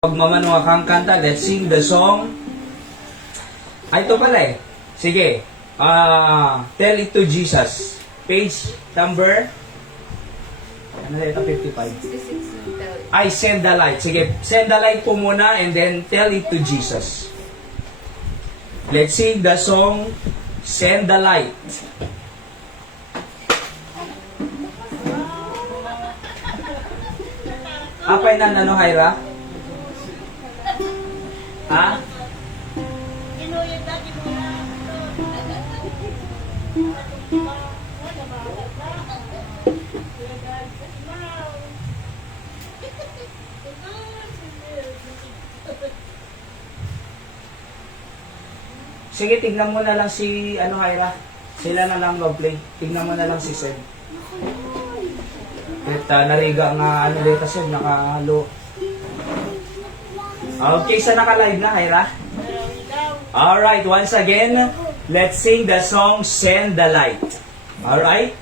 Pagmamano kang kanta, let's sing the song. Ay, ito pala eh. Sige. Tell it to Jesus. Page number, ano na ito, 55? Ay, send the light. Sige, send the light po muna and then tell it to Jesus. Let's sing the song, Send the Light. Apay na nano, Hyra? Ha? Sige, tignan mo na lang si, Hyra. Sila na lang mag-play. Tignan mo na lang si Seb. At nariga nga, dito Seb, nakahalo. Okay, sa naka-live na, Hyra? Alright, once again, let's sing the song, Send the Light. Alright?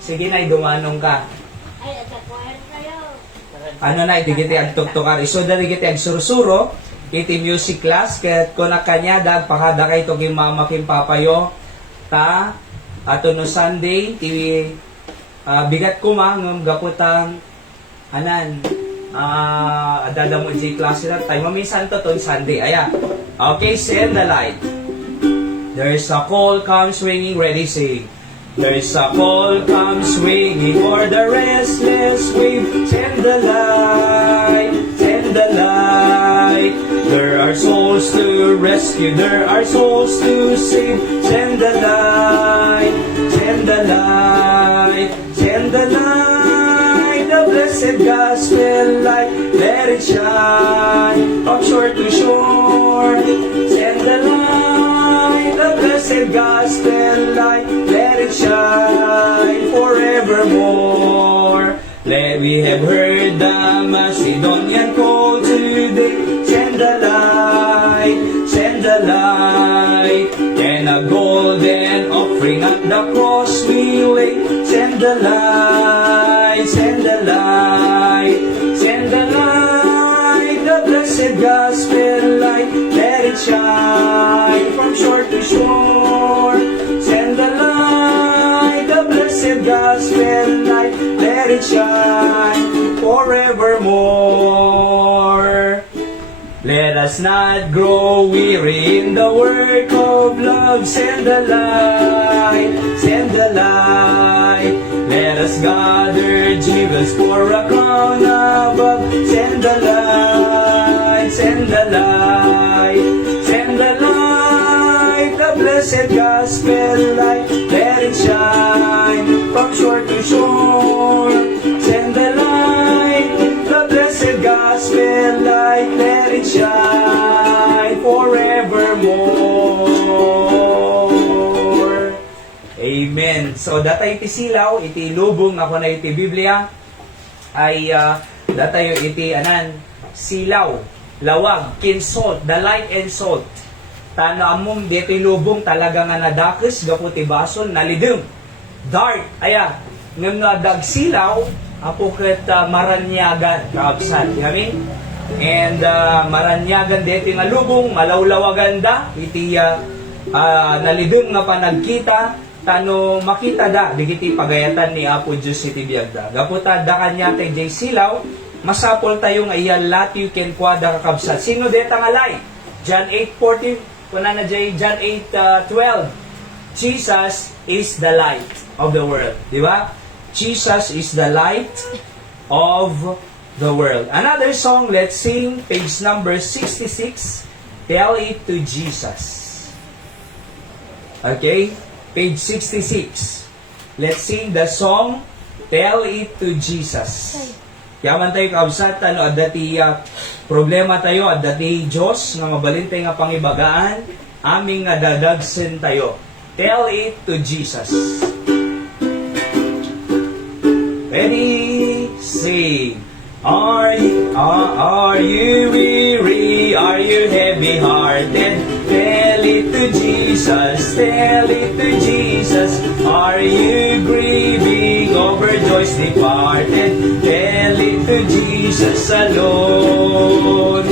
Sige na, dumanong ka. Ano na, itigiti agtuktukar. Iso na rigiti agsurusuro, iti music class, kahit ko na kanya, dagpakada kay ito kim mama kim papayo, ta, ato no Sunday, bigat ko ngam gaputang, adada mo di klase na, tayo maminsan to ton Sunday, aya. Okay, send the light. There's a call comes swinging, ready, sing. There's a call comes swinging for the restless wave. Send the light, send the light. There are souls to rescue, there are souls to save. Send the light, send the light, send the light. The blessed gospel light, let it shine from shore to shore. Send the light, the blessed gospel light, let it shine forevermore. We have heard the Macedonian call today. Send the light, send the light, and a golden offering at the cross we lay. Send the light, send the light, send the light, the blessed gospel light, let it shine from shore to shore. Send the light, the blessed gospel light, let it shine forevermore. Let us not grow weary in the work of love. Send the light, send the light. Let us gather Jesus for a crown above. Send the light, send the light, send the light. The blessed gospel light, let it shine from shore to shore. Send the light, the blessed gospel light, let it shine forevermore. Amen. So, datay iti silaw, iti lubong ako na iti Biblia, ay datayo iti silaw, lawag, kinsalt, the light and salt. Tano among dito lubong talaga nga nadakes, gaputi bason, nalideng, dark, aya, ngam na dagsilaw, apuket maranyagan, kaabsan, kami? And maranyagan dito nga lubong, malawlawagan da, iti nalideng nga panagkita, tano makita da, digiti pagayatan ni Apo Diyos iti biyagda. Gaputa da kanya tay jay silaw, masapol tayo nga iya lat you can kwada kakabsat. Sino deta nga light? John 8:14, kuna na jay John 8:12. Jesus is the light of the world. Di ba? Jesus is the light of the world. Another song, let's sing, page number 66, Tell It to Jesus. Okay? Page 66. Let's sing the song, Tell It to Jesus. Kaya man tayo kaabsat, adati problema tayo, adati Diyos, nga mabalintay nga pangibagaan, aming nga dadagsin tayo. Tell it to Jesus. Ready? Sing. Are you weary? Are you heavy-hearted? Tell it to Jesus. Jesus, tell it to Jesus. Are you grieving over joys departed? Tell it to Jesus alone.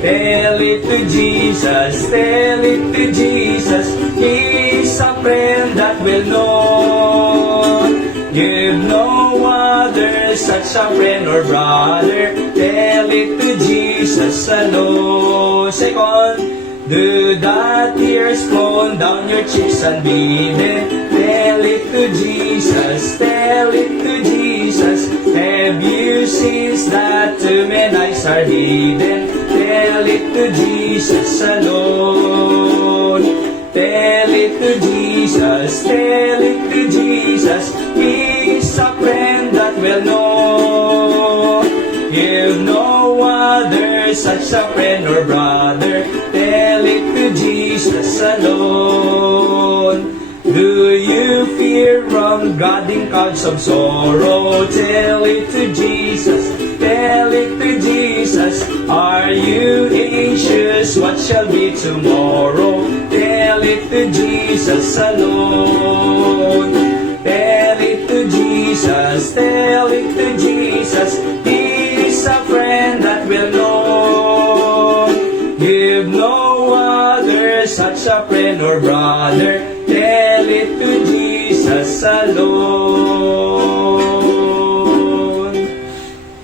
Tell it to Jesus, tell it to Jesus. He's a friend that will know. Give no other such a friend or brother. Tell it to Jesus alone. Second, do the tears flow down your cheeks unbidden? Tell it to Jesus, tell it to Jesus. Have you seen that too many eyes are hidden? Tell it to Jesus alone. Tell it to Jesus, tell it to Jesus. He's a friend that will know. Give no other such a friend or brother. Tell it to Jesus alone. Do you fear from guarding clouds of sorrow? Tell it to Jesus, tell it to Jesus. Are you anxious? What shall be tomorrow? Tell it to Jesus alone. Tell it to Jesus, tell it to Jesus. He is a friend that will know. Give no other such a friend or brother. Tell it to Jesus alone.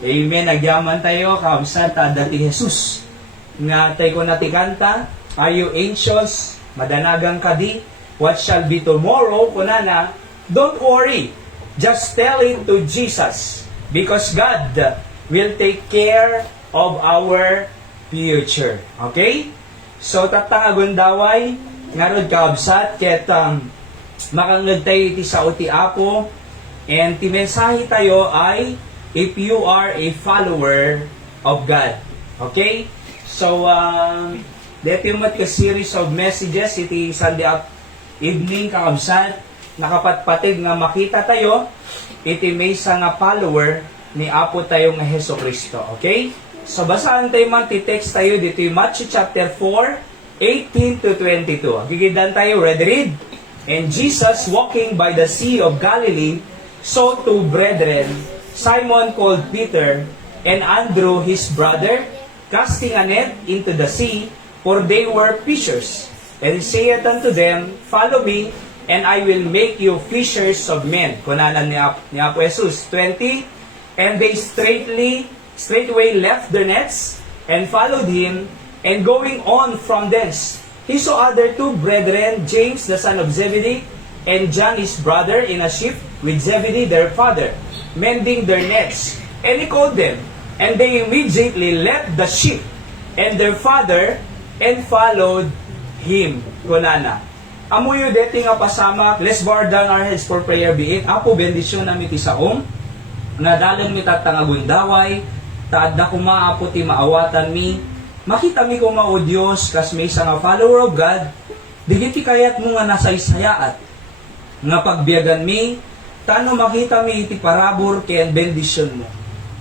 Amen. Nagyaman tayo. Kamsa ta dati Jesus. Nga tayo ko natikanta. Are you anxious? Madanagang kadi? What shall be tomorrow? Kunana, don't worry. Just tell it to Jesus. Because God will take care of our future. Okay? So, tatangagon daway, ngarod kaabsat, ket makangag tayo iti sa uti apo, and ti mensahe tayo ay, if you are a follower of God. Okay? So, dito yung series of messages, iti Sunday evening kaabsat, nakapatpatid nga makita tayo, iti may nga follower ni Apo tayo nga Heso Kristo. Okay? So, basahan tayo man, ti-text tayo dito yung Matthew chapter 4, 18 to 22. Gigidan tayo, ready read. And Jesus, walking by the Sea of Galilee, saw two brethren, Simon called Peter, and Andrew his brother, casting a net into the sea, for they were fishers. And he saith unto them, Follow me, and I will make you fishers of men. Kunanan ni Apo Jesus. 20, and they straightway left their nets, and followed him, and going on from thence, he saw other two brethren, James the son of Zebedee, and John his brother, in a ship with Zebedee their father, mending their nets. And he called them, and they immediately left the ship, and their father, and followed him. Kunana. Amuyo deti nga pasama, let's bow down our heads for prayer be it. Apo, bendisyon namin ti saom, nadalan mi tatangagun daway, taad na kumaapo ti maawatan mi, makita mi ko mao Diyos, kas may isa nga follower of God, digiti kayat mo nga nasaysayaat, nga pagbiyagan mi, tano makita mi iti parabor ken bendisyon mo.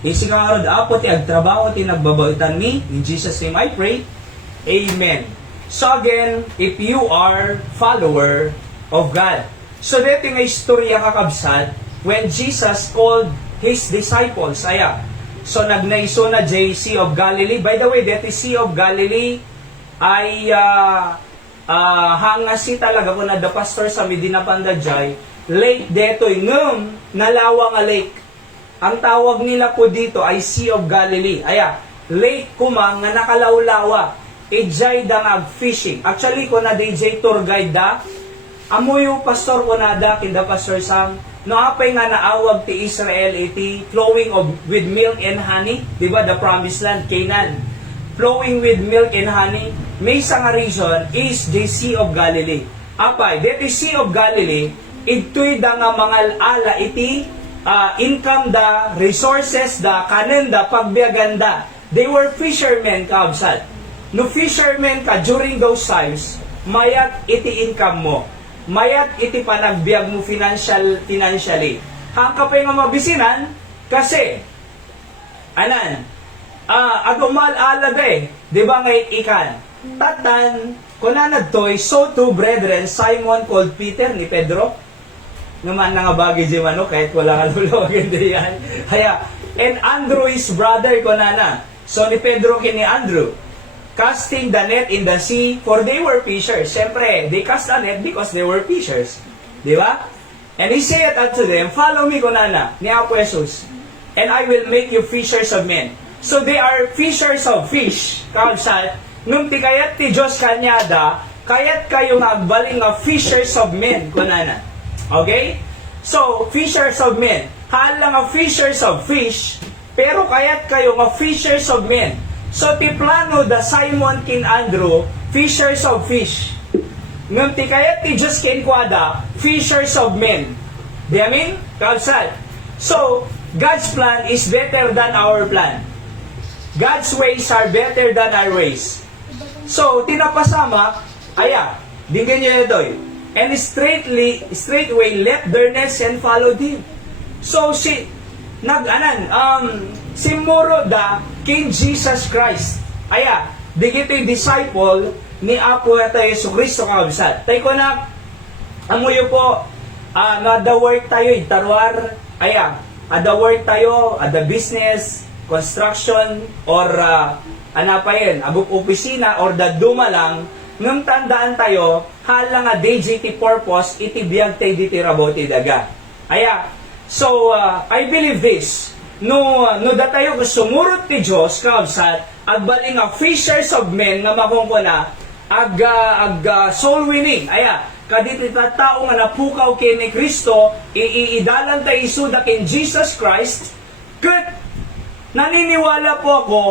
Isikarod apo ti agtrabaho ti nagbabaitan mi, in Jesus' name I pray, Amen. So again, if you are follower of God, so dito nga istorya kakabsat, when Jesus called His disciples, so nagnaiso na Sea of Galilee. By the way, dito Sea of Galilee ay hangasi talaga kung na the pastor sa Medina Pandajay, lake dito, ngum, nalawa nga lake. Ang tawag nila po dito ay Sea of Galilee. Lake kumang nga nakalawlawa. Ijay da nga fishing. Actually, kung na DJ tour guide da, amuyo pastor ko na da, kinda pastor Sam, no apay nga naawag ti Israel iti flowing with milk and honey, di ba, the promised land, Canaan. Flowing with milk and honey, may isang reason is the Sea of Galilee. Apay, dito Sea of Galilee, ito'y da nga mga ala iti income da, resources da, kanen da, pagbiaganda. They were fishermen, kaabsat. No fishermen ka during those times, mayat iti income mo. Mayat iti panagbiag mo financially. Hangka pa yung mabisinan, kasi, adumal alada di ba ngay ikan? Tatan, kunanad toy, so two brethren, Simon called Peter ni Pedro, naman nga bagay di man, no? Kahit wala ka lulawagin diyan. Kaya, and Andrew his brother, kunana. So ni Pedro kini Andrew, casting the net in the sea, for they were fishers. Siyempre, they cast the net because they were fishers. Di ba? And he said unto them, follow me, kunana, ni Apo Jesus, and I will make you fishers of men. So they are fishers of fish. Kaunsan, nung ti kayat ti Diyos kanyada, kayat kayo nga agbaling nga fishers of men, kunana. Okay? So, fishers of men. Hala nga fishers of fish, pero kayat kayo nga fishers of men. So, ti plano da Simon kin Andrew, fishers of fish. Nung ti kayat ti Diyos kin kwada, fishers of men. Di amin? Kaunsan. So, God's plan is better than our plan. God's ways are better than our ways. So, tinapasama, dinggan nyo ito and straightway left their nets and followed him. So, simuro da King Jesus Christ. Digito yung disciple ni Apo tayo Yesu Cristo kabisat. Tayo ko na, amuyo po, the work tayo, tarwar, the work tayo, the business, construction, or abuk opisina, or daduma lang, nung tandaan tayo, hala nga DJT purpose, itibiyag tayo diti raboti daga. So, I believe this, no da tayo sumurot ti Diyos, kabsat, agbaling nga fishers of men, nga makongkona, soul winning, kaditi tao nga napukaw kini Kristo, iidalan tayo isuda kin Jesus Christ, naniniwala po ako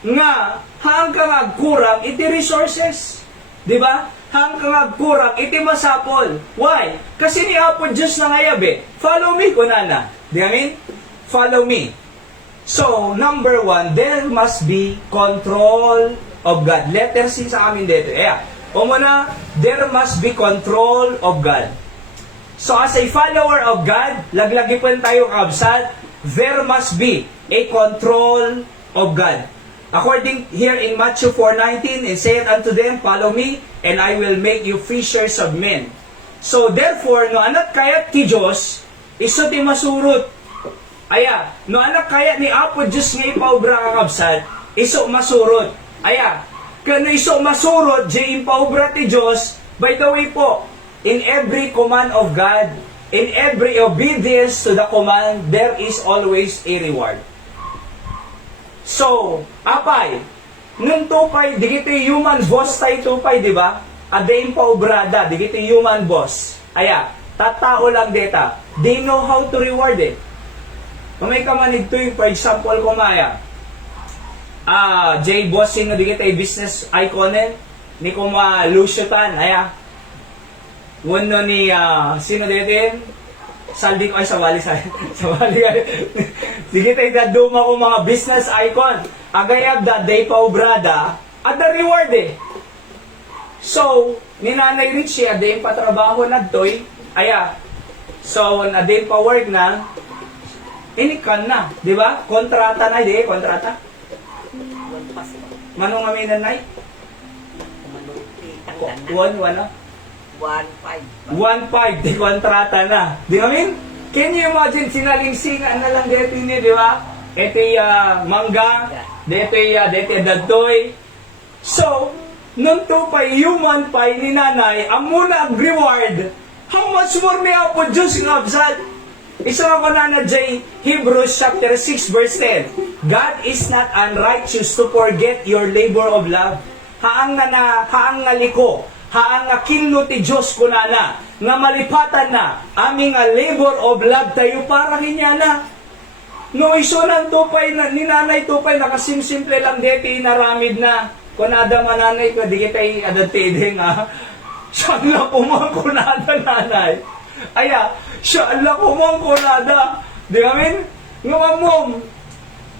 nga hanggang agkurang iti resources. Di ba? Hanggang agkurang iti masapol. Why? Kasi ni Apo Diyos na ngayabi. Follow me, kunana. Di amin? Follow me. So, number one, there must be control of God. Letter C sa amin dito. Umuna, there must be control of God. So, as a follower of God, laglagi po tayo kabsat, there must be a control of God. According here in Matthew 4:19, and saith unto them, follow me, and I will make you fishers of men. So therefore, no anak kayat ti Diyos, iso ti masurot. No anak kayat ni Apo Diyos nga ipaubra kakabsat, iso masurot. Kano iso masurot, di ipaubra ti Diyos, by the way po, in every command of God, in every obedience to the command, there is always a reward. So, nung tupay, digito human boss tayo tupay, di ba? Adain pa obrada, digito human boss. Tatao lang deta. They know how to reward it. May kamanid to yung, for example, kumaya. Jay Bossing na digito business icon ni kuma Luciutan, Wano ni, sino dito Saldi ko ay sawali. Sige tayo daduma ko mga business icon. Agayab da day pa obrada at the reward So, ni Nanay Richie, aday pa trabaho na doy. So, aday pa work na. Inikan na, di ba? Kontrata na, di kontrata. Manong kami nanay? 1.5, di kontrata na. Di amin? Can you imagine, sinalingsingan na lang dito niya, di ba? Ito mangga, dito dadoy. So, nung to pa human pa ni nanay, ang muna ang reward, how much more may Apo Diyos ng absat? Isa ako na J. Hebrews chapter 6 verse 10. God is not unrighteous to forget your labor of love. Haang nga liko, haang nga kinlo ti Diyos kunana, nga malipatan na, aming labor of love tayo para hinyana. No iso lang tupay, ni nanay tupay, nakasimsimple lang deti, inaramid na, kunada mananay, pwede kita'y adatide nga, siya lang kumang kunada nanay. Siya lang kumang kunada. Di amin? Nga mom,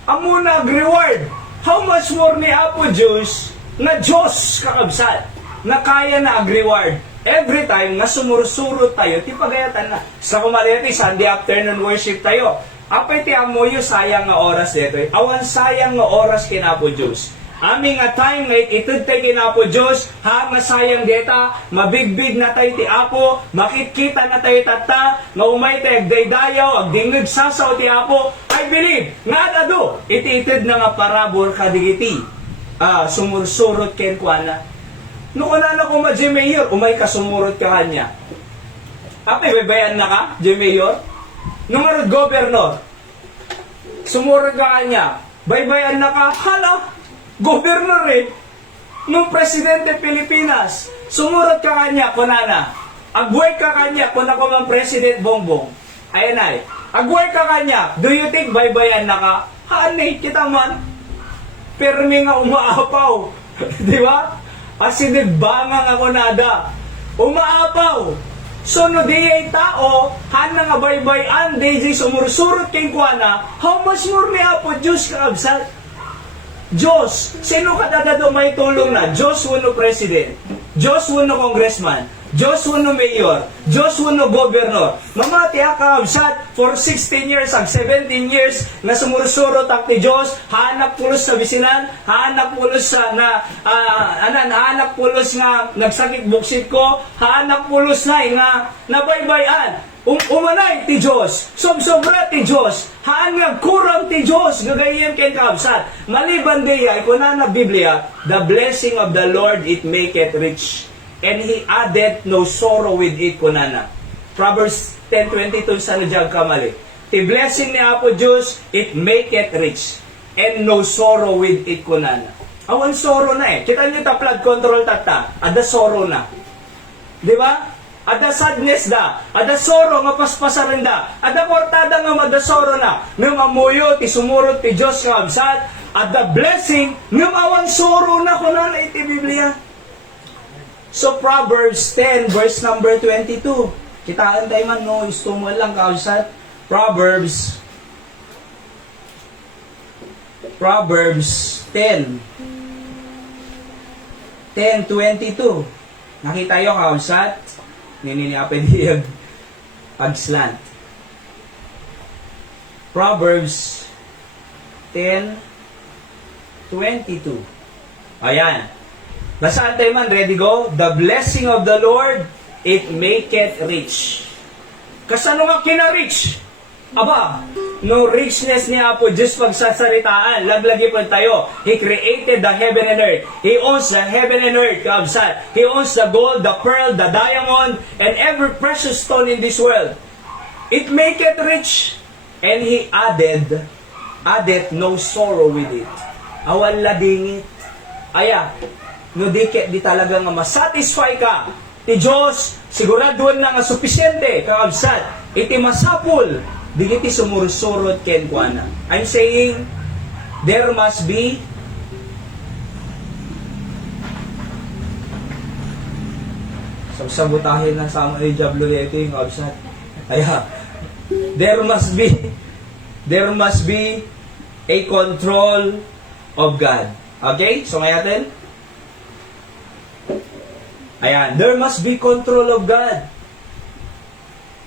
amo nag-reward. How much more ni Apo Diyos, na Diyos kakabsat, na kaya na ag-reward. Every time nga sumursurot tayo, ti pagayatan na. Sa kumaliti, Sunday afternoon worship tayo. Apay ti amoyo sayang nga oras dito. Awan sayang nga oras kina po Diyos. Aming nga time nga itud tayo kinapo Diyos, ha masayang deta, mabigbig na tayo ti Apo, makitkita na tayo tata, nga umay tayo agdaydayaw, agdingig sasaw ti Apo. I believe, nga adado, iti-itud na nga parabor kadigiti. Sumursurot ken kuana. Nung una na kung ma-Mayor, umay ka sumurot ka kanya. Ape, bebayan na ka, Mayor? Nung governor, sumurot ka kanya, baybayan na ka, hala, governor nung presidente Pilipinas, sumurot ka kanya, kunana, agway ka kanya, kung ako mang President Bongbong, ayan ay, agway ka kanya, do you think baybayan na ka? Hanay, kita man, permi nga umaapaw, di ba? Asinigbangang ako nada, umaapaw, so no di tao, hana nga baybayan, di sumursurot kay kuana, how much more may Apo Diyos kaabsat? Diyos, sino kadadado may tulong na? Diyos wano president, Diyos wano congressman, Diyos wano mayor, Diyos wano governor. Mamati akaabsat for 16 years, 17 years, na sumursurot ak ti Diyos, hanap pulos sa bisinan, hanap pulos sa hanap pulos nga nagsakit buksit ko, hanap pulos nga nabaybayan. Umanay ti Diyos, sobra ti Diyos, hanggang kurang ti Diyos, gagayin ken kaabsat. Maliban diya, kuna na Biblia, the blessing of the Lord it maketh rich, and He added no sorrow with it, kunana. Proverbs 10:22 sa nadyag kamali. The blessing ni Apo Diyos, it maketh rich, and no sorrow with it, kunana. Awan sorrow na Kita niyo ta flood control tata, ada sorrow na. Di ba? Ada sadness da, ada sorrow nga paspasarin da, ada kortada nga madasoro na, nung amuyo ti sumurot ti Diyos kaabsat, ada blessing, nung awan sorrow na kunana iti Biblia. So Proverbs 10 verse number 22, kitaan tayo man no, istumal lang kaabsat, Proverbs 10:22. Nakita yung kaabsat, nininiapin diyag pagslant. Proverbs 10:22. Ayan. Nasaan tayo man? Ready go? The blessing of the Lord, it maketh rich. Kasano nga kina-rich? Aba, no richness niya po Diyos pagsasaritaan, laglagi po tayo. He created the heaven and earth. He owns the heaven and earth, kaabsat. He owns the gold, the pearl, the diamond, and every precious stone in this world. It maketh rich, and He added no sorrow with it. Awan ladingit. Aya, no di talaga nga masatisfy ka. Ti Diyos, siguraduhan na nga sufisyente, kaabsat. Iti masapul, digiti sumursurot ken kuana. I'm saying, there must be sabutahin na sa mga ito yung absat. Kaya, there must be a control of God. Okay? So ngayon, ayan, there must be control of God.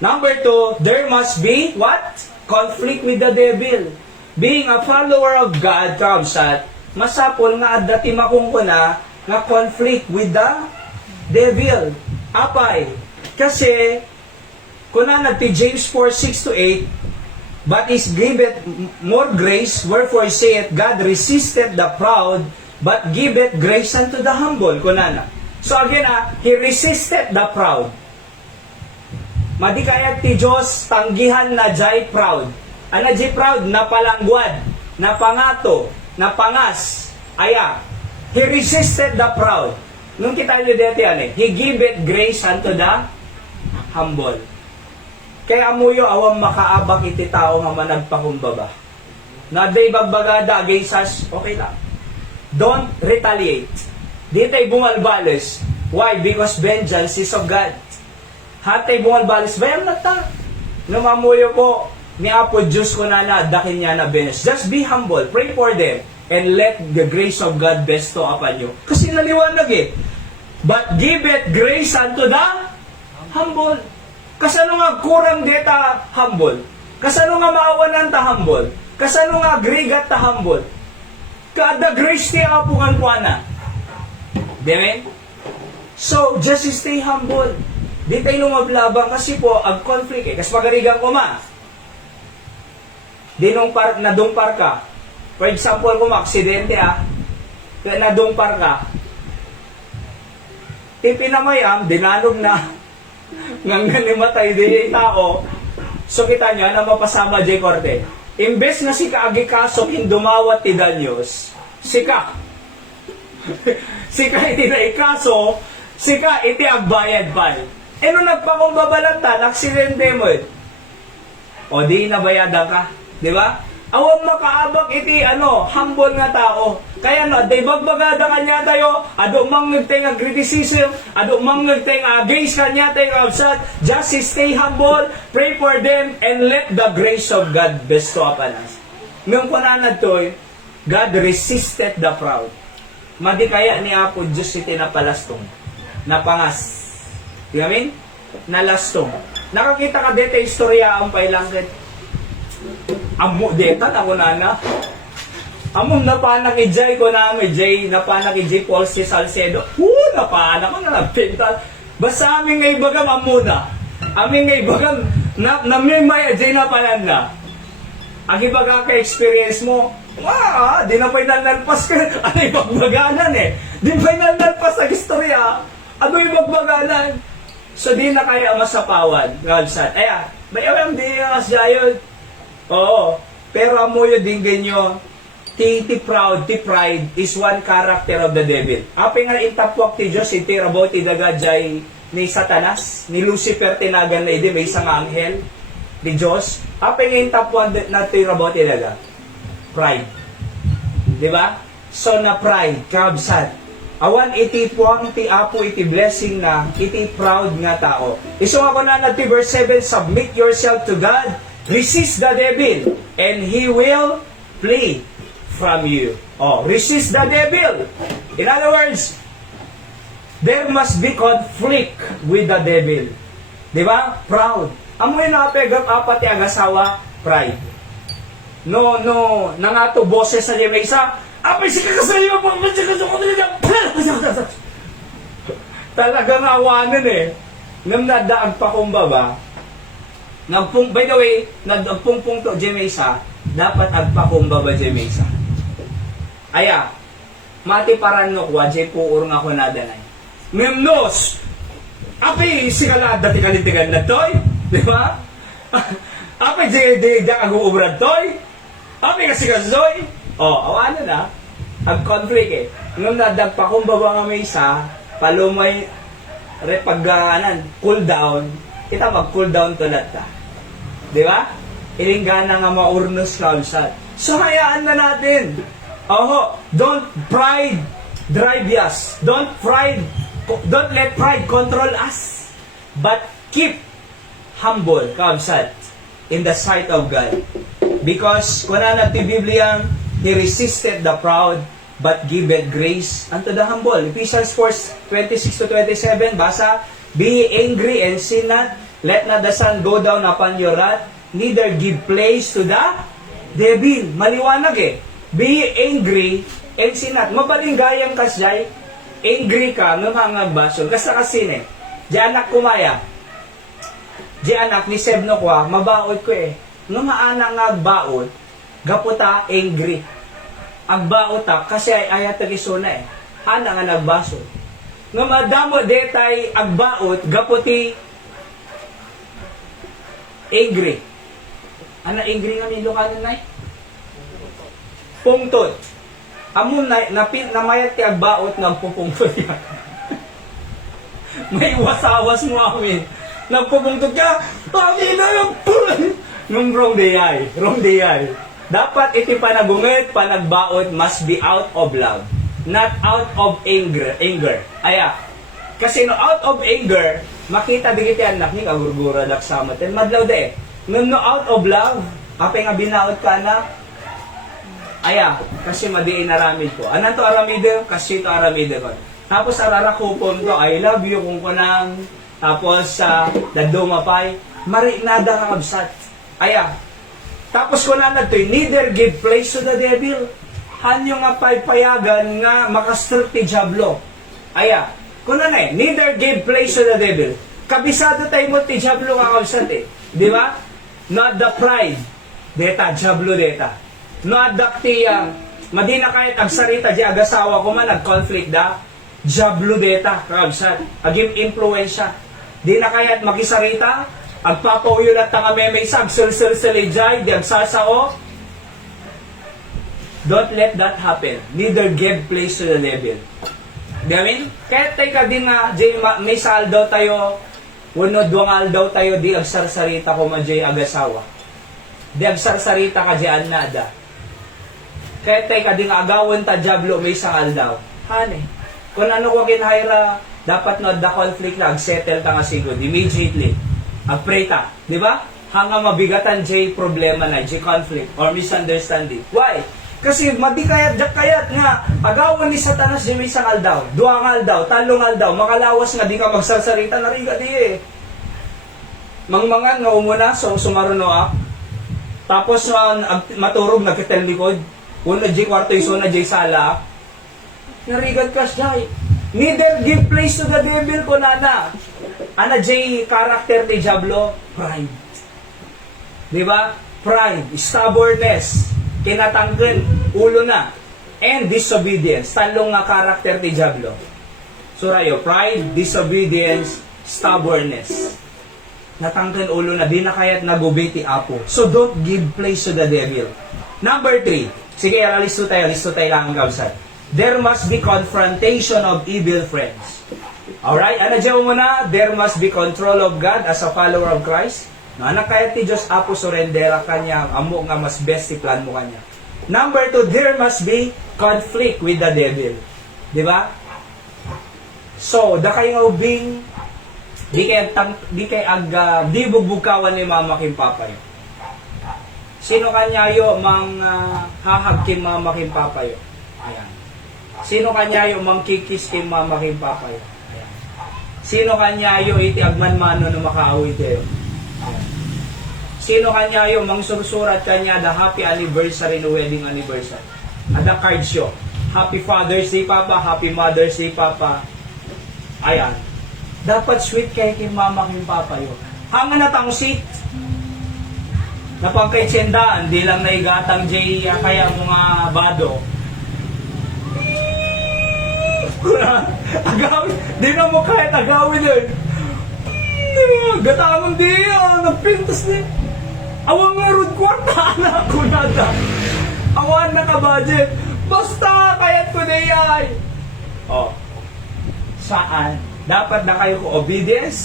Number 2, there must be what? Conflict with the devil. Being a follower of God, kaabsat, masapol nga adati makungkuna nga conflict with the devil. Apay, kasi kuna nagti James 4:6-8, but is given more grace, wherefore saith God resisteth the proud, but giveth grace unto the humble. Kunana. So again, He resisted the proud. Madi kaya ti Diyos tanggihan na jay proud. Ana jay proud na palangguad, na pangato, na pangas. Aya, He resisted the proud. Nung kita nyo dito He giveth grace unto the humble. Kaya amuyo awang makaabak iti tao nga managpakumbaba. Na day bagbagada against us, okay lang. Don't retaliate. Di tayo bumalbalis. Why? Because vengeance is of God. Hatay bumalbalis, bayam na ta. Numamuyo po, ni Apo Diyos ko na dakin niya na benes. Just be humble, pray for them, and let the grace of God bestow upon you. Kasi naliwanag But give it grace unto the humble. Kasano nga kurang deta humble? Kasano nga maawanan ta humble? Kasano nga agregat ta humble? Kada grace ti apungan ko na. Diba? So, just stay humble. Di tayo lumablabang kasi po, ag conflict eh. Kasi magarigang ko ma. Di nung nadumpar ka. For example, kung aksidente kaya nadumpar ka. Ipinamayam, dinanog na. Ngang nanimatay di tao. So kita nyo, na mapasama J. Corte. Imbes na si kaagi kasok, hindumawat ti danyos, sika. Sika iti na ikaso, sika iti agbayad pa. E nung nagpakumbabalatan, aksidente mo. O di nabayadan ka. Di ba? Awang makaabak iti humble nga tao. Kaya day bagbagada kanya tayo, ado mang nagteng criticism, ado mang nagteng against kanya tayo outside, just stay humble, pray for them, and let the grace of God bestow upon us. Nung pananad to, God resisted the proud. Madi kaya ni Apo Diyos iti napalastong, napangas. Yamin? Nalastong. Nakakita ka dito istorya ang pailangkit. Amo deta ako na. Among napanak ijay ko na Jay, napanak ijay Paul si Salcedo. Napanak ko na nagpinta. Basta aming ngay bagam amuna. Aming ngay bagam na may ijay na panan na. Ang ibaga ka experience mo, di na final nalpas ka. Ano ibagbaganan eh. Di final nalpas sa istorya. Ano ibagbaganan. So di na kaya masapawan. Galsan. May awam di asayod. Oo. Pero amuyo din ganyo, ti pride is one character of the devil. Api nga intapwak ti Diyos, iti rabaw ti dagajay ni Satanas, ni Lucifer tinagan na iti, may isang anghel, ni Diyos. Api nga intapwak na ti rabaw ti daga? Pride. Diba? So na pride, kabsat. Awan iti puang ti Apo iti blessing na, iti proud nga tao. Iso ako na ti verse 7, submit yourself to God, resist the devil, and he will flee from you. Resist the devil. In other words, there must be conflict with the devil. Diba? Proud. Amoy na apegap apat ti agasawa, pride. No, nangato boses sa may isa, apay si kakasayo, talagang awanan eh. Nang nadaag pa kumbaba, by the way, nagpungpung to Jemesa, dapat agpakumbaba Jemesa. Mati paran no kwa, Jay puur nga ko nadanay. Memnos! Api, sikalada ti kalintigan na toy? Di ba? Api, Jay aguubrad toy? Api, kasi kasoy? Awana na. Ag-conflict eh. Nung nadagpakumbaba nga mesa, palumay, cool down, kita mag-cool down tulad ta. Di ba? Ilinggana nga maurnos kausat. So, hayaan na natin. Don't pride drive us. Don't let pride control us. But keep humble, kausat, in the sight of God. Because, kuna na ti Biblia, He resisted the proud, but giveth grace unto the humble. Ephesians 4:26-27, basa, be angry and sin not. Let not the sun go down upon your wrath, neither give place to the devil. Maliwanag eh. Be angry and sin not. Mabalinggayang kasyay, angry ka, mamangag basol. Kasi eh. Di anak kumaya. Di anak ni Sebno kwa, mabaot ko eh. Nung maanak nga agbaot, gaputa angry. Agbaot ta, kasi ayat tagisuna eh. Ana nga nagbaso. Nga madamo detay agbaot, gaputi angry. Ana angry nga nilo kanon nay? Pungtot. Amon namayat ti agbaot nagpupungtot yan. May wasawas mo amin. Nagpupungtot ka, pagi na yung nung wrong day ay. Dapat iti panagungit, panagbaot must be out of love, not out of anger. Kasi no out of anger, makita digiti anak ni kagurgura dak samaten madlaw de. No out of love, apay nga binaot ka na. Kasi madiin aramid ko. Anan to aramide? Kasi to aramide ko. Tapos ararakupon to, I love you kung kunang. Tapos dadumapay, marinada ka kabsat. Tapos ko na nagtoy, neither give place to the devil. hanyo nga paypayagan nga makastruk ti Diablo. Aya, kuno na neither give place to the devil. Kabisado tayo mo ti Diablo nga kausat Di ba? Not the pride. Deta, Diablo deta. No adak ti, madina kahit agsarita di agasawa ko man, nag-conflict da. Diablo deta, kausat. Agim influensya. Di na kaya't makisarita, agpapauyo na tanga memeysag, sul-sul-sulijay, di agsasao. Don't let that happen. Neither give place to the devil. Di amin? Kahit tayo ka din nga, may sal daw tayo, wano duwangal daw tayo, di agsarsarita ko ma jay agasawa. Di agsarsarita ka jay anada. Kahit tayo ka din nga agawan ta Diablo, may sangal daw. Hane, kung ano ko kinahira, dapat no the conflict na agsettle ta nga sigod immediately. Agpray ta, di ba? Hanga mabigatan jay problema na, jay conflict or misunderstanding. Why? Kasi madikayat nga agawan ni Satanas jay may sangal daw, duangal daw, talungal daw, makalawas nga di ka magsarsarita na riga di Mangmangan nga umuna so sumaruno tapos maturog nagkitel likod. Una jay kwarto iso na jay sala. Narigat kas jay. Neither give place to the devil ko nana. Ana jay character ti Diablo, pride. Di ba? Pride, stubbornness, kinatanggen, ulo na, and disobedience. Talong nga character ti Diablo. Surayo, pride, disobedience, stubbornness. Natanggen ulo na, di na kaya't nagubay ti Apo. So don't give place to the devil. Number 3. Sige, listo tayo lang ang gawsat. There must be confrontation of evil friends. Alright? Ano dyan muna? There must be control of God as a follower of Christ. No, anak kaya ti Diyos Apo surrendera kanya, amo nga mas best si plan mo kanya. Number 2, there must be conflict with the devil. Di ba? So, da kayo nga ubing, di bugbugkawan ni mama kim papayo. Sino kanyayo mang hahagkim mama kim papayo? Ayan. Sino kanyayo mang kikis kim mama kim papayo? Ayan. Sino kanyayo iti agmanmano na makaawit tayo? Ayan. Sino kanyayo mang sursurat kanya the happy anniversary no wedding anniversary? Ada card show. Happy Father's Day Papa, Happy Mother's Day Papa. Ayan. Dapat sweet kay kim mama kim papayo. Hanga na tang seat. Napang kay tiyendaan, di lang naigatang jay kaya mga bado. Agawin, di na mo kahit agawin yun. Gatamang di, nagpintas din. Awang nga root kwarta na ako nada. Awan na ka budget. Basta kaya't ko na yan. Saan? Dapat na kayo ko obedient,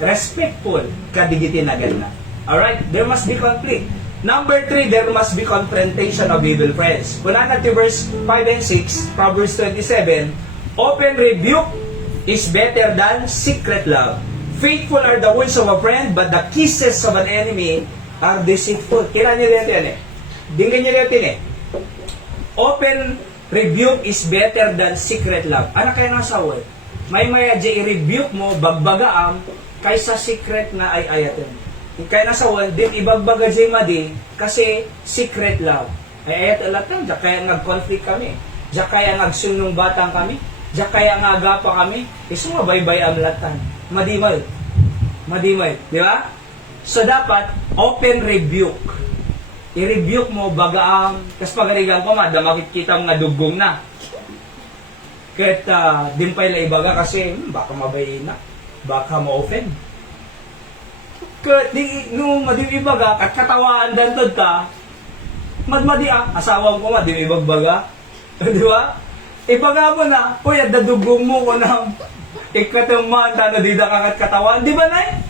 respectful, kadigitin agad na. Alright? There must be conflict. Number 3, there must be confrontation of evil friends. Kuna natin verse 5 and 6, Proverbs 27, open rebuke is better than secret love. Faithful are the words of a friend, but the kisses of an enemy are deceitful. Kailan nyo dito yan Dinggan nyo dito Open rebuke is better than secret love. Ano kaya nasa word? May i-rebuke mo, bagbagaam, kaysa secret na ay ayatin. Kaya nasa word, din ibagbaga jay madi, kasi secret love. Ay ayat alatan, diya kaya nag-conflict kami. Diya kaya nagsunong batang kami. Diya kaya ngagapa kami. Iso nga baybay ang latan. Madimay. Di ba? So dapat, open rebuke. I-rebuke mo, bagaam, kas pagaligan ko da makikita mga dugong na. Kahit din pa ila ibaga kasi, baka mabayin na. Baka ma-offend. No, madibibaga, at katawaan dantod ka, madmadi asawang ko madibibagbaga. Di ba? Ibaga mo na, kuya, dadugong mo ko ng ikataman na dida kakat katawan. Di ba na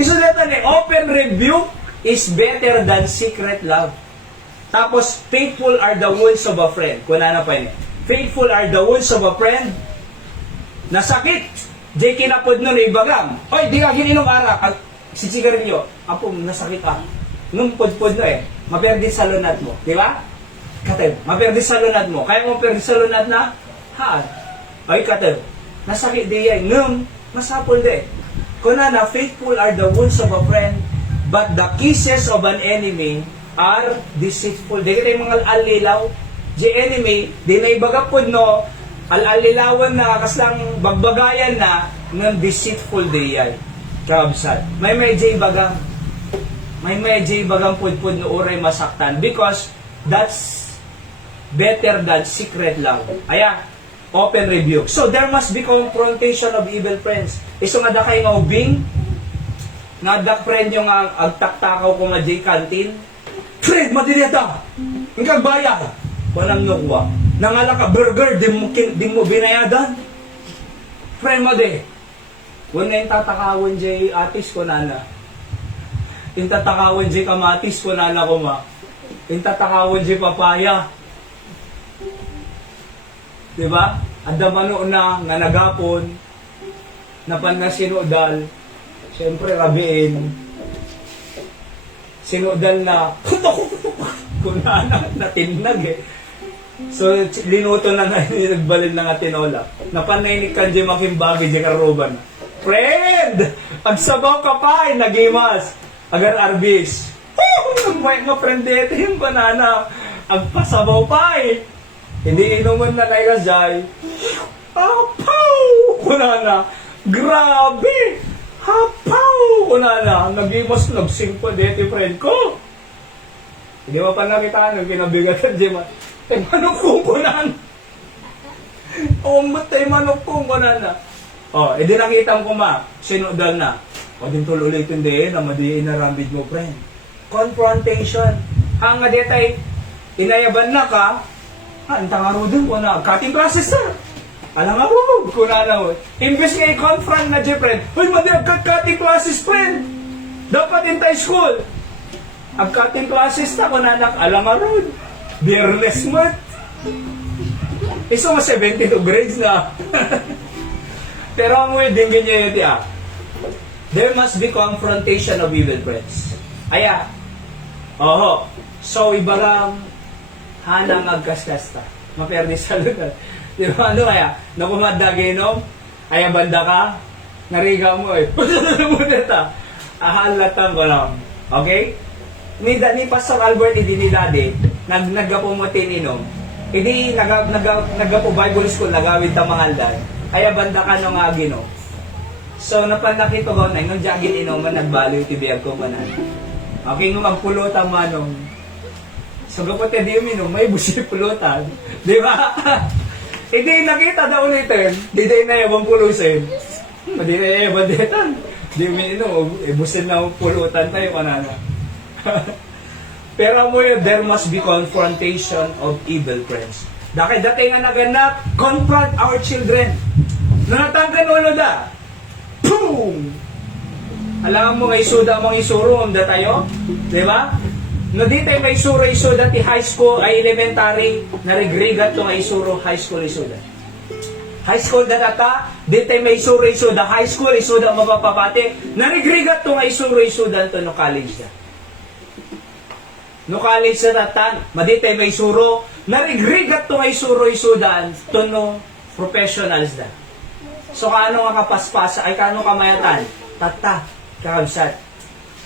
Isulatan open rebuke is better than secret love. Tapos, faithful are the wounds of a friend. Kuna na pa yun faithful are the wounds of a friend. Nasakit. Di kinapod nun ibagam. Oy, di ka gininom arak. Si sigarilyo, apo, nasakit nung pod-pod no maperdi sa lunad mo, di ba? Katev, maperdi sa lunad mo, kaya mo perdi sa lunad na, ay katev, nasakit di yan, masapol di. Kuna na, faithful are the wounds of a friend, but the kisses of an enemy are deceitful. Di kita yung mga alilaw. The enemy, di na ibagapod no, alalilawan na, kaslang bagbagayan na, ng deceitful day ay. Kabsat. May medyo ibagang. May medyo ibagang pudpud no uray masaktan. Because, that's better than secret love. Aya, open rebuke. So, there must be confrontation of evil friends. Iso nga da kayo nga ubing, nga da friend yung agtaktakaw ko nga jay kantin. Fred, madilita! Ang kagbaya! Walang nukwa. Nangala ka burger, di mo binayadan. Friend mo de. Huwag nga yung tatakawan jay atis ko nana. Yung tatakawan jay kamatis ko nana ko ma. Yung tatakawan jay papaya. Diba? Adamano na nga nagapon. Napan na sinudal. Siyempre rabiin. Sinudal na kunana natinag eh. So, linuto na nagbalin na nga tinola. Napaninig ka dyan makimbagi dyan karuban. Friend! Pagsabaw ka pa ay nagimas. Agar arbis. May friendete yung banana. Agpasabaw pa eh. Hindi inuman na naikasay. Hapaw! Kunana. Grabe! Hapaw! Kunana. Nagimas nagsing pa dito friend ko. Hindi mo pa nakita nung kinabigatan dyan. Tay manok kong kunan. Tay manok kong kunan. Oh, edi nakita ko ma, sinudal na. O din tuloy ulit hindi, na madiin na rambid mo, friend. Confrontation. Hanga detay, inayaban na ka, antang arudin ko na, cutting classes na. Alang arud, kuna na mo. Imbes nga i-confront na dyan, friend. Uy, madiag cutting classes, friend. Dapat intay school. Ag-cutting classes na, kuna na, alang arud. Beerless month. Iso nga 72 grades na. Pero ang weird din ganyan yun, there must be confrontation of evil friends. Aya. Oho. So, ibarang hanang agkaskasta. Maperdi sa lugar. Di ba ano kaya? Nakumaddaginom? Aya banda ka? Nariga mo eh. Muna ta. Ahalatan ko lang. Okay? Ni Pastor Albert ni Daddy, naggapo mo tininom. Hindi naggapo Bible School, nagawid ta mangaldan. Kaya banda ka nung agino. So, napanakit ko na, nung jagin inuman, nagbalo yung tibiyag ko manan. Okay, nung magpulutan manong. So, kapot ka di uminom, may busi pulutan. Di ba? Hindi nakita daw ulitin. Di tayo na yabang pulusin. Di na yabang detan. Di uminom, busin na pulutan tayo kanana. Pero mo yun, there must be confrontation of evil friends. Dahil dati nga naganap, confront our children. Nanatangkan ulo da. Boom! Alam mo nga isuda mong isuro, da tayo? Di ba? No, di tayo may isuro isuda ti high school ay elementary, narigrigat to nga isuro high school isuda. High school da tata, di tayo may isuro isuda, high school isuda mapapapati, narigrigat to nga isuro isuda to no college da. No college sa tatan, maditay may suro, narigrigat to ay suro isudan, to no professionals da. So kaano nga kapaspasa, ay kaano kamayatan? Tata, kakabsat,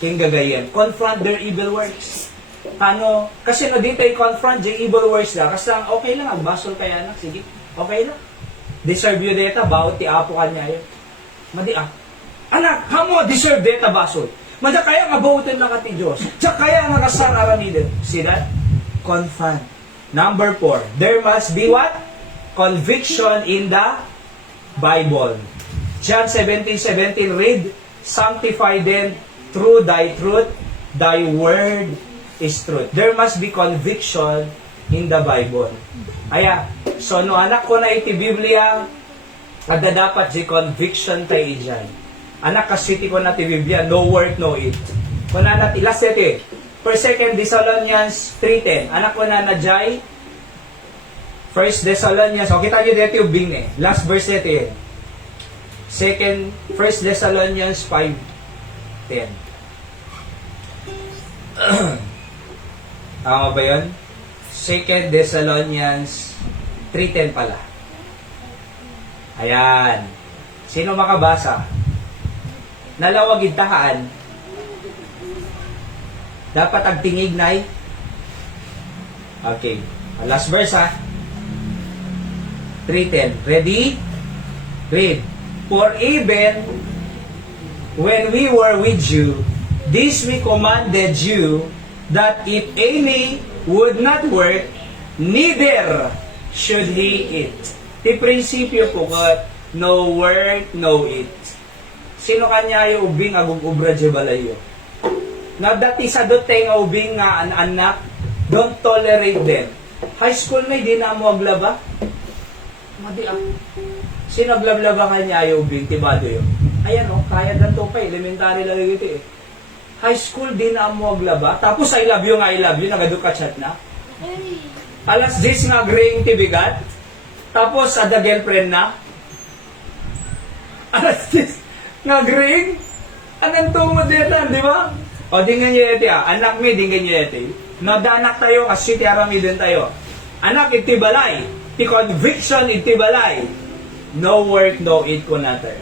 king gagayan. Confront their evil works. Kano, kasi no ditay confront the evil works da, kasi okay lang, agbasol kaya anak, sige, okay lang. Deserve you data, bawat ti apo kanya yun. Madi anak, hamo deserve data basol. Mada kaya nga bautin lang ati Diyos. Tsaka kaya nga kasar aramidin. See that? Confront. Number 4. There must be what? Conviction in the Bible. John 17:17 read, sanctify them through thy truth. Thy word is truth. There must be conviction in the Bible. Aya, so no anak ko na iti Biblia, ada dapat di conviction tayo dyan. Anak kasiti ko na ti Biblia, no word, no it. Kung na nati, last set 1 Thessalonians 3:10. Anak ko na jay 1 Thessalonians, o kita nyo dito yung bing eh. Last verse nito yun. 1 Thessalonians 5:10. Tama ba yun? 2 Thessalonians 3:10 pala. Ayan. Sino makabasa? Nalawagid tahaan. Dapat agtingig na Okay. Last verse ha. 3:10. Ready? Read. For even when we were with you, this we commanded you, that if any would not work, neither should he eat. Di prinsipyo po ka, no work, no eat. Sino kanya yung ubing agug ubra di balayo? Na dati sa doteng ubing nga anak, don't tolerate them. High school na hindi na mo aglaba. Madi Sino aglablaba kanya yung ubing, tibado yun? Ayan o, kaya ganito pa, elementary lang ito eh. High school, di na mo aglaba. Tapos I love you, nagaduka chat na. Alas 10 nga graying tibigat. Tapos ada girlfriend na. Alas 10 nga graying. Anong tungo dito, di ba? O, dingan nyo ito anak mi, dingan nyo ito. Nadanak tayo, kasi tiarami din tayo. Anak, itibalay. Ti conviction, itibalay. No work, no eat ko natin.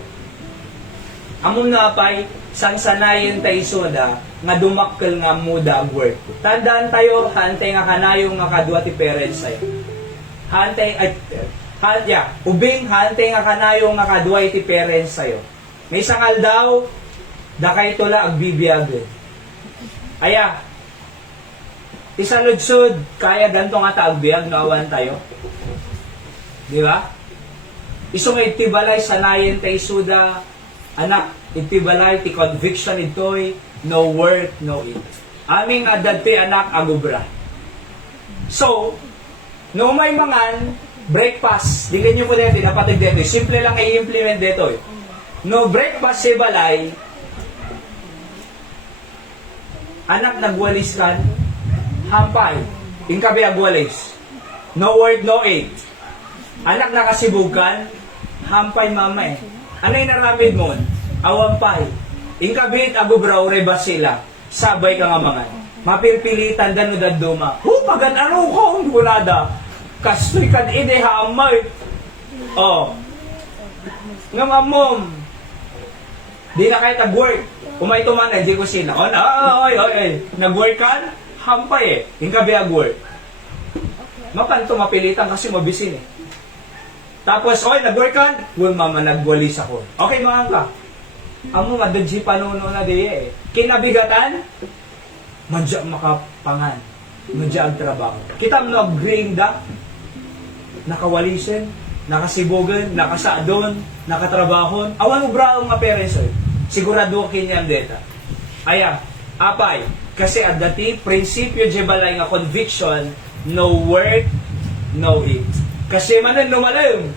Among napay, sansanayin tayo soda, nga dumakkel nga muda ang work ko. Tandaan tayo, hantay nga kanayo nga kadwa ti parents tayo. Ubing, hantay nga kanayo nga kadwa ti parents tayo. May sangal daw, dakay tula agbibiyag. Aya, isaludsod, kaya ganito nga taagbiyag, naawan tayo. Di ba? Iso nga itibalay sanayin tayo suda, anak, itibalay ti conviction ito'y no work, no eat. Aming adadti anak agubra. So, no may mangan, breakfast, digan nyo po dito, napatig dito, simple lang i-implement dito. No breakfast si balay, anak nagwalis kan, hampay, ingkabi agwalis. No work, no eat. Anak nakasibugan, hampay mama eh. Ano yung naramid mo? Awampay. Ingkabit agubraw reba sila. Sabay ka nga mga. Mapirpilitan dano daduma. Pagan ano ko ang bulada. Kastoy kan ide hamay. Oh. Nga mamom. Di na kahit nag-work. Umay tumanay, di ko sila. Oy. Nag-work kan? Hampay eh. Ingkabi ag-work. Mapanto mapilitan kasi mabisin eh. Tapos, nag-work kan? Mama, nagwalis ako. Okay, mga ka. Amo nga, doon si panuno na diye eh. Kinabigatan, madya makapangan. Madya ang trabaho. Kita mo nag-green da, nakawalisin, nakasibogan, nakasadon, nakatrabahon. Awan mo bra ang mga parents eh. Sigurado kinyang deta. Aya, apay, kasi at dati, prinsipyo di balay nga conviction, no work, no eat. Kasi manan lumalim.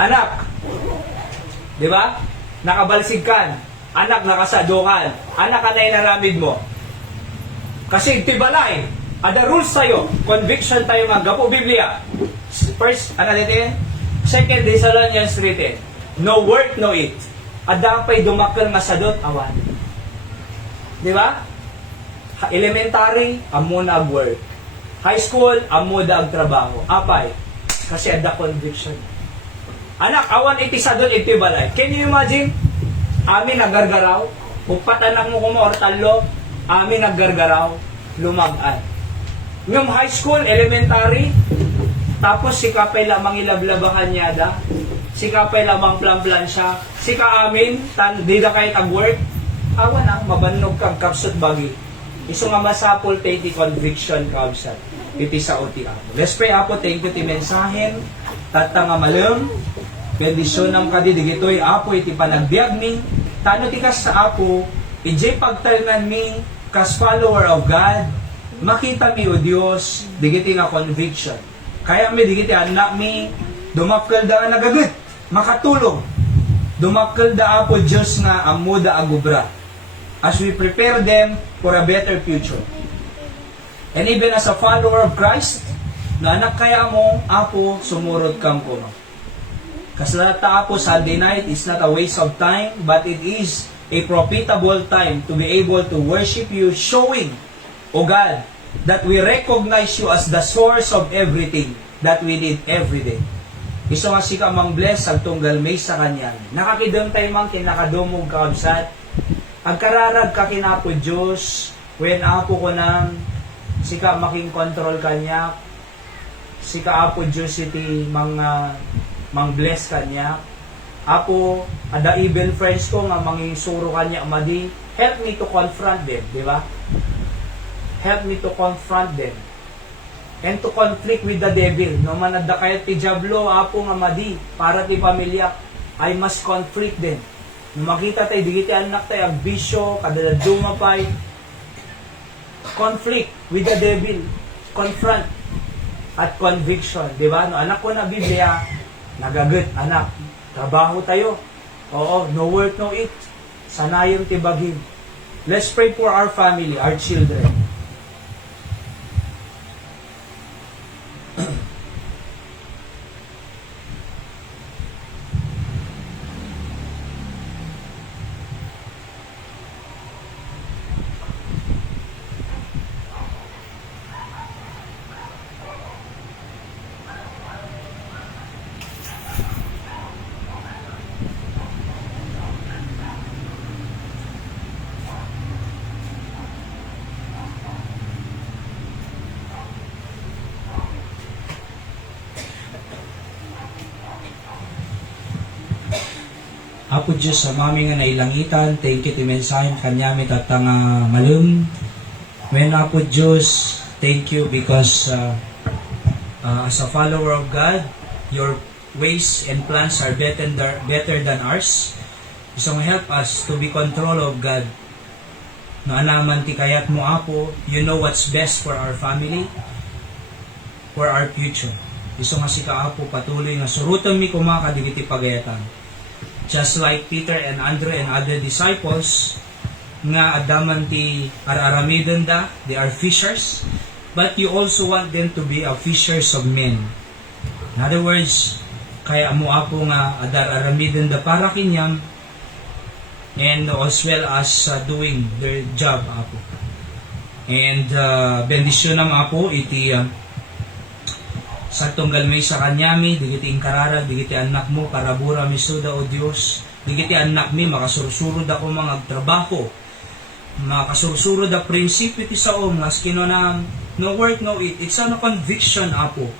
Anak. Di ba? Nakabalsig kan. Anak nakasadukan. Anak anay naramid mo. Kasi tibalay. Ada rules tayo. Conviction tayo nga. Gapo Biblia. First, ano dito? Second, Thessalonians 3:10. No work, no eat. Ada pa'y dumakal nga sadot, awan. Di ba? Elementary, amo na ang work. High school, amo na ang trabaho. Apay, kasi ada conviction. Anak, awan iti sadot iti balay. Can you imagine? Amin naggargaraw. Upat anak mo kuma ortalo. Amin naggargaraw. Lumag-an. Ngam high school, elementary. Tapos si kapay lamang ilablabahan niya da. Si kapay lamang plan-plan siya. Si ka amin, di na kayo tag-work. Awan na, mabanog kag kapsot bagi. Iso nga masapol tayo ti conviction kausap. Iti sa uti ako. Let's pray apo, thank you ti mensahen. Tata nga malam. Bendisyon ng kadidigitoy apo iti panagbiag mi. Tano ti kas sa apo, ijay pagtalnan mi, kas follower of God. Makita mi o Diyos, digiti nga conviction. Kaya mi digiti anak mi, dumakkel da nagagut, makatulog. Dumakkel da apo Diyos nga amuda agubra. As we prepare them for a better future. And even as a follower of Christ, na anak kaya mo, apo, sumurod kang kuno. Kasalata apo, Sunday night is not a waste of time, but it is a profitable time to be able to worship you, showing, O God, that we recognize you as the source of everything that we need every day. Iso nga si ka mang bless, ang tunggal may sa kanya. Nakakidam tayo mang kinakadumog kaabsat. Ang kararag ka kinapo Diyos, when apo ko nang sika making control kanya, sika apo Diyos iti mang bless kanya, apo ada evil friends ko nga manging suro kanya madi, help me to confront them, di ba? Help me to confront them and to conflict with the devil. No man adda kayat ti Diablo, apo nga madi, para ti pamilya, I must conflict them. No makita tayo, digiti anak tayo, ag bisyo, kadala dumapay, conflict with the devil, confront, at conviction. Di ba? No, anak ko na Biblia, nagagot, anak, trabaho tayo. Oo, no work, no eat. Sanayon tibagin. Let's pray for our family, our children. Apo Diyos sa mami nga nailangitan, thank you ti mensahe kanyami tatang malum. When Apo Diyos, thank you because as a follower of God, your ways and plans are better than ours. So help us to be control of God. No anaman ti kayat mo Apo, you know what's best for our family, for our future. Iso nga si Apo patuloy nga surutan mi kumakadigiti pagayatan. Just like Peter and Andrew and other disciples, nga adaman ti araramidon da, they are fishers, but you also want them to be a fishers of men. In other words, kaya mo Apo nga araramidon da para kinyam, and as well as doing their job Apo. And bendisyon nam Apo iti sa tunggal may sa kanyami, digiti inkararag, digiti anak mo, karabura misuda o Diyos, digiti anak mi, makasursurod ako mga trabaho, makasursurod a prinsipyo ti saom, as kino na no work, no eat, it's a conviction Apo,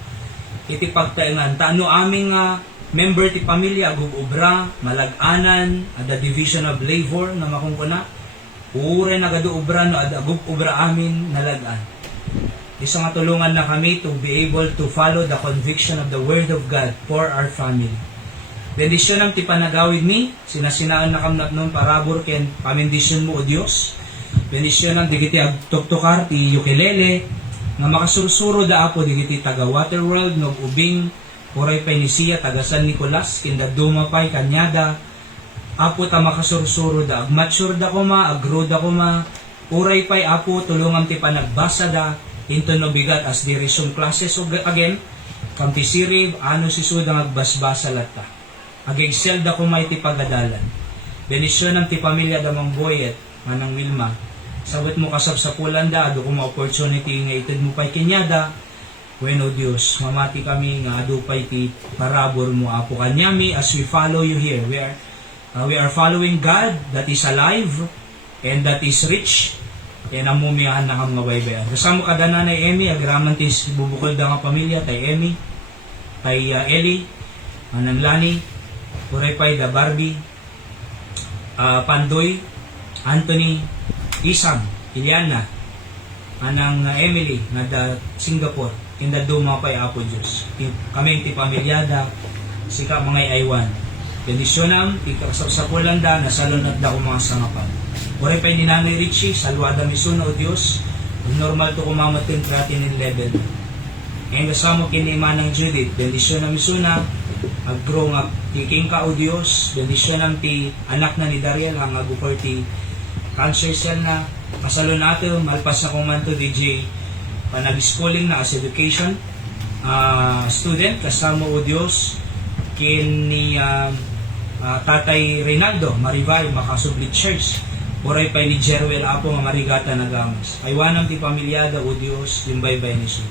iti pagtaingan, taano aming member ti pamilya, agububra, malaganan, ada division of labor, na makungkuna, ure nagaduubra, no agububra amin, nalagaan. Isang tulungan na kami to be able to follow the conviction of the Word of God for our family. Bendisyon ang tipanagawid ni, sinasinaan na kamnat nun parabor ken pamendisyon mo o Diyos. Bendisyon ang digiti agtuktukar ti ukulele, nga makasursuro da Apo digiti taga Waterworld, nog ubing, puray pay ni siya, taga San Nicolas, kinda dumapay kanyada, Apo ta makasursuro da, agmature da kuma, aggrow da kuma, puray pay Apo, tulungan ti panagbasa da, into no bigat as the resume classes. So again, kampi sirib, ano si sudang agbasbasa lata. Ag-excel da kumay ti pagadalan. Benisyon ng ti pamilya da Mangboyet, manang Wilma. Sabot mo kasapsapulan da, ado kuma opportunity nga itid mo pa'y kinyada. Bueno Diyos, mamati kami nga ado pa'y ti parabor mo Apo kanyami as we follow you here. We are following God that is alive and that is rich. Yan ang mumiyahan na kang ngabaybayan. Kasama ka da nanay Emmy, agraman tis bubukol da nga pamilya, tay Emmy, tay Ellie, anang Lani, puray pay da Barbie, Pandoy, Anthony, Isam, Iliana, anang Emily, na da Singapore, kinda duma pay Apo Diyos. Kami ti pamilyada, sika mga iwan. Bendisyonam, ikasapsapulan da, nasalon at da ko mga sangapan. Oray pa ni Nanay Richie, salwada misuna o Diyos, normal to kumamatin creatinine level. And kasama kini Manang Judith, bendisyon na misuna,ag-grow nga tiking ka o Diyos, bendisyon ng ti anak na ni Dariel, hang agupar ti cancer cell na, kasalo nato, malpas na kumanto DJ, panag-schooling na as education student, kasama o Diyos, kini Tatay Reynaldo, Marivay, Makasublit Church, oray pa'y ni Jeruel Apo nga marigata nagamas. Aywanam ti pamilyada o Diyos, yung baybay ni siya.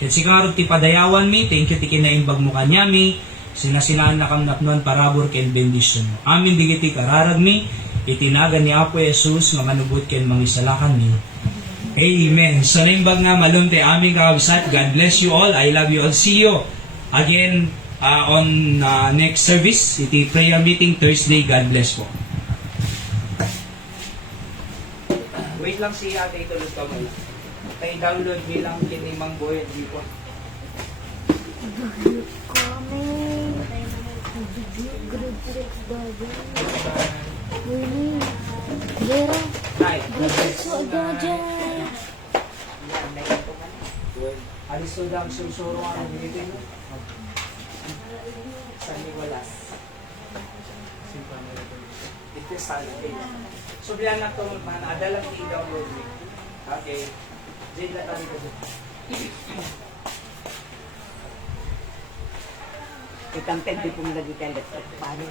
Ket sikarot ti padayawan mi, thank you ti kinaimbag mo kanyami, sinasinaan na kamnapnuan parabor ken bendisyon mo. Amin digiti kararag mi, itinagan ni Apo Jesus nga manubot ken mangisalakan mi. Amen. So naimbag nga malunte aming kakabsat. God bless you all. I love you all. See you again on next service. Iti prayer meeting Thursday. God bless po. Wait lang si ate itulog ka mo lang. Kay download bilang kinimang boy at di po. Hi. Alis so dam susuro nga ng dito mo. Sani walas. Ito sana. So bilang na to mana adalang i-download. Okay. Jade lang tayo ko. Itang pwede pong lagi kalit. Paano?